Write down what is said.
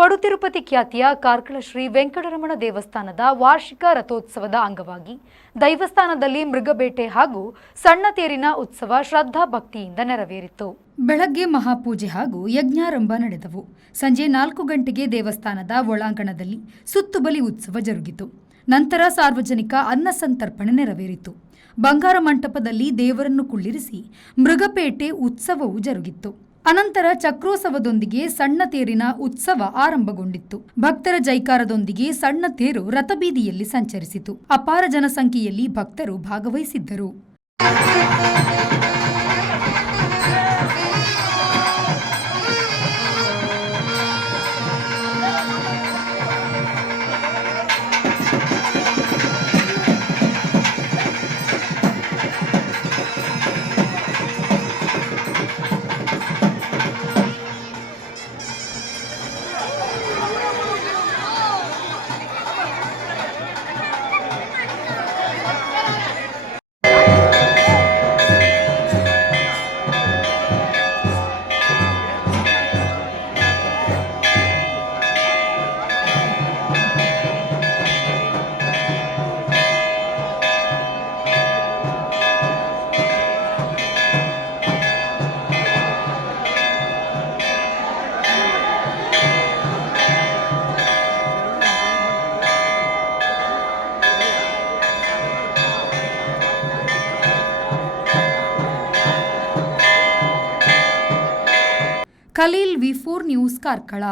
ಪಡುತಿರುಪತಿ ಖ್ಯಾತಿಯ ಕಾರ್ಕಳ ಶ್ರೀ ವೆಂಕಟರಮಣ ದೇವಸ್ಥಾನದ ವಾರ್ಷಿಕ ರಥೋತ್ಸವದ ಅಂಗವಾಗಿ ದೈವಸ್ಥಾನದಲ್ಲಿ ಮೃಗಬೇಟೆ ಹಾಗೂ ಸಣ್ಣ ತೇರಿನ ಉತ್ಸವ ಶ್ರದ್ಧಾ ಭಕ್ತಿಯಿಂದ ನೆರವೇರಿತು. ಬೆಳಗ್ಗೆ ಮಹಾಪೂಜೆ ಹಾಗೂ ಯಜ್ಞಾರಂಭ ನಡೆದವು. ಸಂಜೆ 4 ಗಂಟೆಗೆ ದೇವಸ್ಥಾನದ ಒಳಾಂಗಣದಲ್ಲಿ ಸುತ್ತುಬಲಿ ಉತ್ಸವ ಜರುಗಿತು. ನಂತರ ಸಾರ್ವಜನಿಕ ಅನ್ನ ಸಂತರ್ಪಣೆ ನೆರವೇರಿತು. ಬಂಗಾರ ಮಂಟಪದಲ್ಲಿ ದೇವರನ್ನು ಕುಳ್ಳಿರಿಸಿ ಮೃಗಪೇಟೆ ಉತ್ಸವವು ಜರುಗಿತ್ತು. ಅನಂತರ ಚಕ್ರೋತ್ಸವದೊಂದಿಗೆ ಸಣ್ಣ ತೇರಿನ ಉತ್ಸವ ಆರಂಭಗೊಂಡಿತ್ತು. ಭಕ್ತರ ಜೈಕಾರದೊಂದಿಗೆ ಸಣ್ಣ ತೇರು ರಥಬೀದಿಯಲ್ಲಿ ಸಂಚರಿಸಿತು. ಅಪಾರ ಜನಸಂಖ್ಯೆಯಲ್ಲಿ ಭಕ್ತರು ಭಾಗವಹಿಸಿದ್ದರು. Khaleel, V4 news, Karkala.